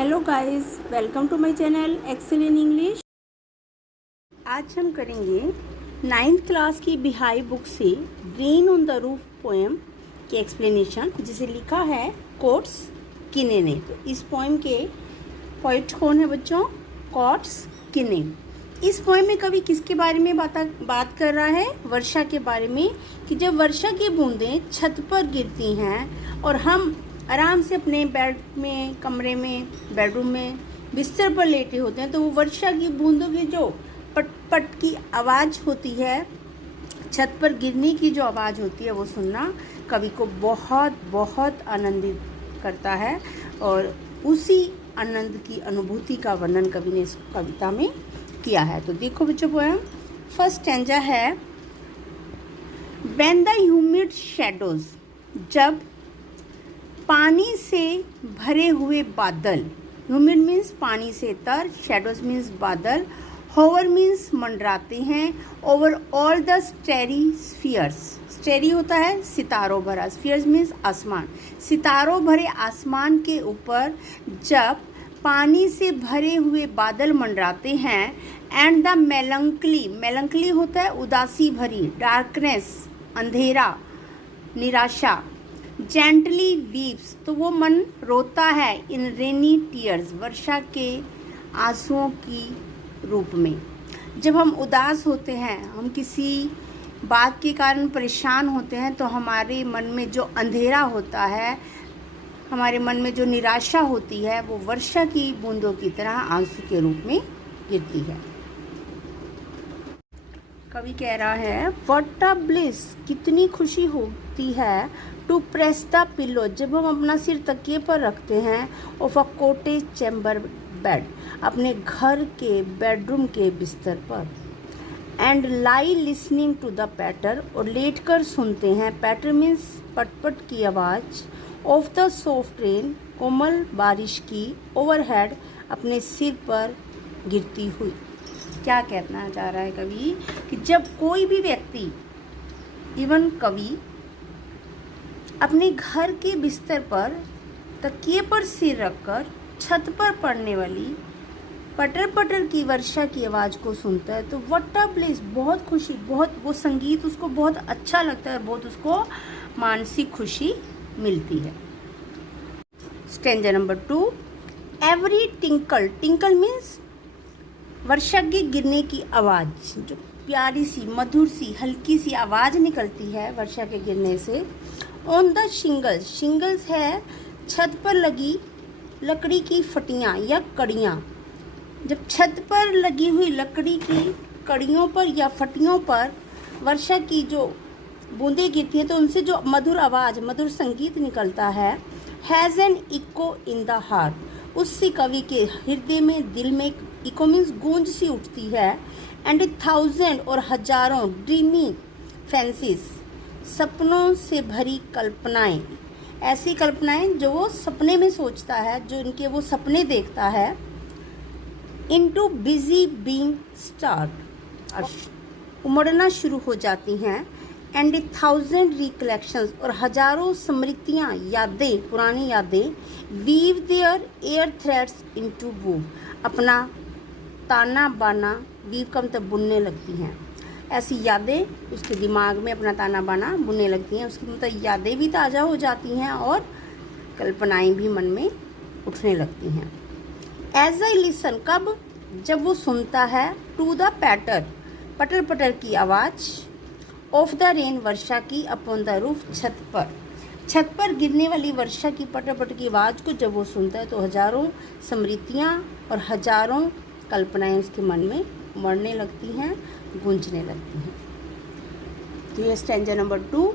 Hello guys, welcome to my channel excel in English. आज हम करेंगे 9th क्लास की बिहाई बुक से rain on the roof poem की एक्सप्लेनेशन, जिसे लिखा है कोट्स किने ने। तो इस पोएम के पोइट कौन है बच्चों? कोट्स किने। इस पोएम में कवि किसके बारे में बात कर रहा है? वर्षा के बारे में, कि जब वर्षा की बूंदें छत पर गिरती हैं और हम आराम से अपने बेड में, कमरे में, बेडरूम में बिस्तर पर लेटे होते हैं, तो वो वर्षा की बूंदों की जो पट पट की आवाज़ होती है, छत पर गिरने की जो आवाज़ होती है, वो सुनना कवि को बहुत बहुत आनंदित करता है। और उसी आनंद की अनुभूति का वर्णन कवि ने इस कविता में किया है। तो देखो बच्चों, पोएम फर्स्ट स्टैंजा है, व्हेन द ह्यूमिड शैडोज, जब पानी से भरे हुए बादल, ह्यूमिड मीन्स पानी से तर, शैडोज मीन्स बादल, होवर मीन्स मंडराते हैं, ओवर ऑल द स्टेरी स्फीयर्स, स्टेरी होता है सितारों भरा, स्फीयर्स मीन्स आसमान, सितारों भरे आसमान के ऊपर जब पानी से भरे हुए बादल मंडराते हैं, एंड द मेलंकली, मेलंकली होता है उदासी भरी, डार्कनेस अंधेरा, निराशा, जेंटली वीप्स, तो वो मन रोता है, इन रेनी टीयर्स, वर्षा के आंसुओं की रूप में। जब हम उदास होते हैं, हम किसी बात के कारण परेशान होते हैं, तो हमारे मन में जो अंधेरा होता है, हमारे मन में जो निराशा होती है, वो वर्षा की बूंदों की तरह आंसू के रूप में गिरती है। कवि कह रहा है, व्हाट अ ब्लिस, कितनी खुशी होती है, टू प्रेस द पिलो, जब हम अपना सिर तकिए पर रखते हैं, of a cottage chamber bed, अपने घर के बेडरूम के बिस्तर पर, and lie listening to the patter, और लेटकर सुनते हैं, पैटर मीन्स पटपट की आवाज़, ऑफ द सॉफ्ट रेन, कोमल बारिश की, ओवरहेड, अपने सिर पर गिरती हुई। क्या कहना चाह रहा है कवि? कि जब कोई भी व्यक्ति, इवन कवि, अपने घर के बिस्तर पर तकिए पर सिर रखकर छत पर पड़ने वाली पटर पटर की वर्षा की आवाज़ को सुनता है, तो व्हाट अ ब्लिस, बहुत खुशी, बहुत वो संगीत उसको बहुत अच्छा लगता है, बहुत उसको मानसिक खुशी मिलती है। Stanza number 2, every tinkle, tinkle means वर्षा के गिरने की आवाज़, जो प्यारी सी, मधुर सी, हल्की सी आवाज़ निकलती है वर्षा के गिरने से। ऑन द शिंगल्स, शिंगल्स है छत पर लगी लकड़ी की फटियाँ या कड़ियाँ, जब छत पर लगी हुई लकड़ी की कड़ियों पर या फटियों पर वर्षा की जो बूंदें गिरती हैं, तो उनसे जो मधुर आवाज़, मधुर संगीत निकलता है, has an echo in the heart, उससे कवि के हृदय में, दिल में इको मीन्स गूंज सी उठती है, एंड 1000 और हजारों ड्रीमी फैंसीज, सपनों से भरी कल्पनाएं, ऐसी कल्पनाएं जो वो सपने में सोचता है, जो इनके वो सपने देखता है, इनटू बिजी बीइंग स्टार्ट, उमड़ना शुरू हो जाती हैं, एंड 1000 रिकलेक्शंस, और हजारों स्मृतियाँ, यादें, पुरानी यादें, weave their air threads into woof, अपना ताना बाना, वीव का मतलब बुनने लगती हैं, ऐसी यादें उसके दिमाग में अपना ताना बाना बुनने लगती हैं, उसकी मतलब यादें भी ताज़ा हो जाती हैं और कल्पनाएं भी मन में उठने लगती हैं। एज आई लिसन, कब? जब वो सुनता है, टू द पैटर, पटर पटर की आवाज़, ऑफ द रेन, वर्षा की, अपॉन द रूफ, छत पर गिरने वाली वर्षा की पटर पटर की आवाज़ को जब वो सुनता है, तो हजारों स्मृतियाँ और हजारों कल्पनाएं उसके मन में उमड़ने लगती हैं, गूंजने लगती हैं। तो ये स्टैंजा नंबर 2।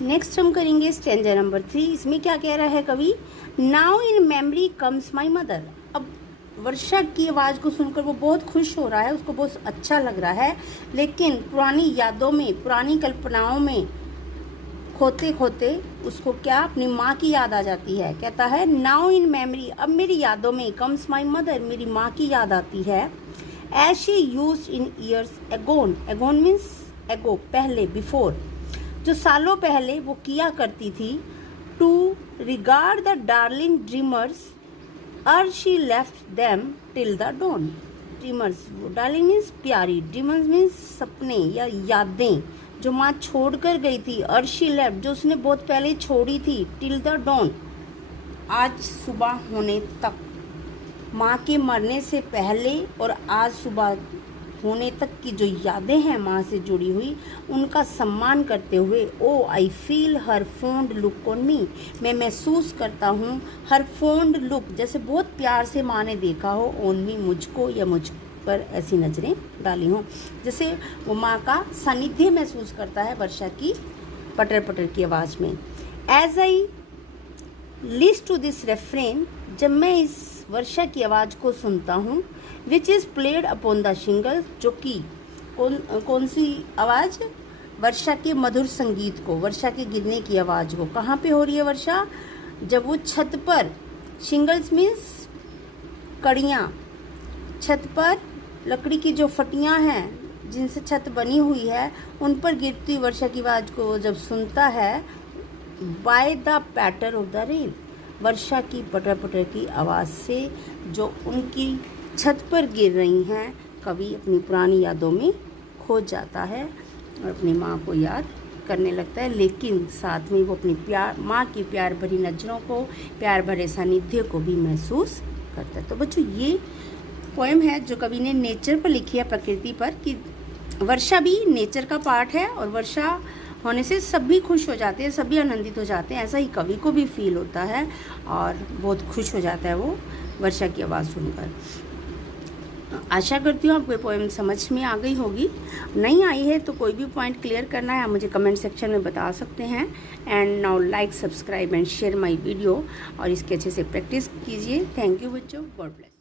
नेक्स्ट हम करेंगे स्टैंजा नंबर 3। इसमें क्या कह रहा है कवि? Now in memory comes my mother, अब वर्षा की आवाज़ को सुनकर वो बहुत खुश हो रहा है, उसको बहुत अच्छा लग रहा है, लेकिन पुरानी यादों में, पुरानी कल्पनाओं में खोते खोते उसको क्या, अपनी माँ की याद आ जाती है। कहता है, नाउ इन मेमोरी, अब मेरी यादों में, कम्स माई मदर, मेरी माँ की याद आती है, as she used in years agone, agone means ago, पहले, बिफोर, जो सालों पहले वो किया करती थी, to regard the darling dreamers ere she left them till the dawn. Dreamers, darling means प्यारी, ड्रीमर्स मीन्स सपने या यादें जो माँ छोड़ कर गई थी। अर्शी लेफ्ट, जो उसने बहुत पहले छोड़ी थी, टिल द डॉन, आज सुबह होने तक। माँ के मरने से पहले और आज सुबह होने तक की जो यादें हैं माँ से जुड़ी हुई, उनका सम्मान करते हुए, oh I feel her fond look on me, मैं महसूस करता हूँ हर फॉन्ड लुक, जैसे बहुत प्यार से माँ ने देखा हो, ऑन मी, मुझको या मुझ पर ऐसी नज़रें डाली हों, जैसे वो माँ का सानिध्य महसूस करता है वर्षा की पटर पटर की आवाज़ में। As I list to this refrain, जब मैं इस वर्षा की आवाज़ को सुनता हूँ, which is played upon the shingle, जो कि कौन सी आवाज़, वर्षा के मधुर संगीत को, वर्षा के गिरने की आवाज़ को। कहाँ पे हो रही है वर्षा, जब वो छत पर, शिंगल्स मीन्स कड़ियाँ, छत पर लकड़ी की जो फटियाँ हैं जिनसे छत बनी हुई है, उन पर गिरती वर्षा की आवाज़ को जब सुनता है, by the patter of the rain, वर्षा की पटर पटर की आवाज़ से जो उनकी छत पर गिर रही हैं, कवि अपनी पुरानी यादों में खो जाता है और अपनी माँ को याद करने लगता है, लेकिन साथ में वो अपनी माँ की प्यार भरी नज़रों को, प्यार भरे सानिध्य को भी महसूस करता है। तो बच्चों, ये पोएम है जो कवि ने नेचर पर लिखी है, प्रकृति पर, कि वर्षा भी नेचर का पार्ट है और वर्षा होने से सभी खुश हो जाते हैं, सभी आनंदित हो जाते हैं। ऐसा ही कवि को भी फील होता है और बहुत खुश हो जाता है वो वर्षा की आवाज़ सुनकर। आशा करती हूँ आपको ये पोएम समझ में आ गई होगी। नहीं आई है तो कोई भी पॉइंट क्लियर करना है आप मुझे कमेंट सेक्शन में बता सकते हैं। And now like, subscribe and share my video, और इसके अच्छे से प्रैक्टिस कीजिए। थैंक यू बच्चों, गॉड ब्लेस।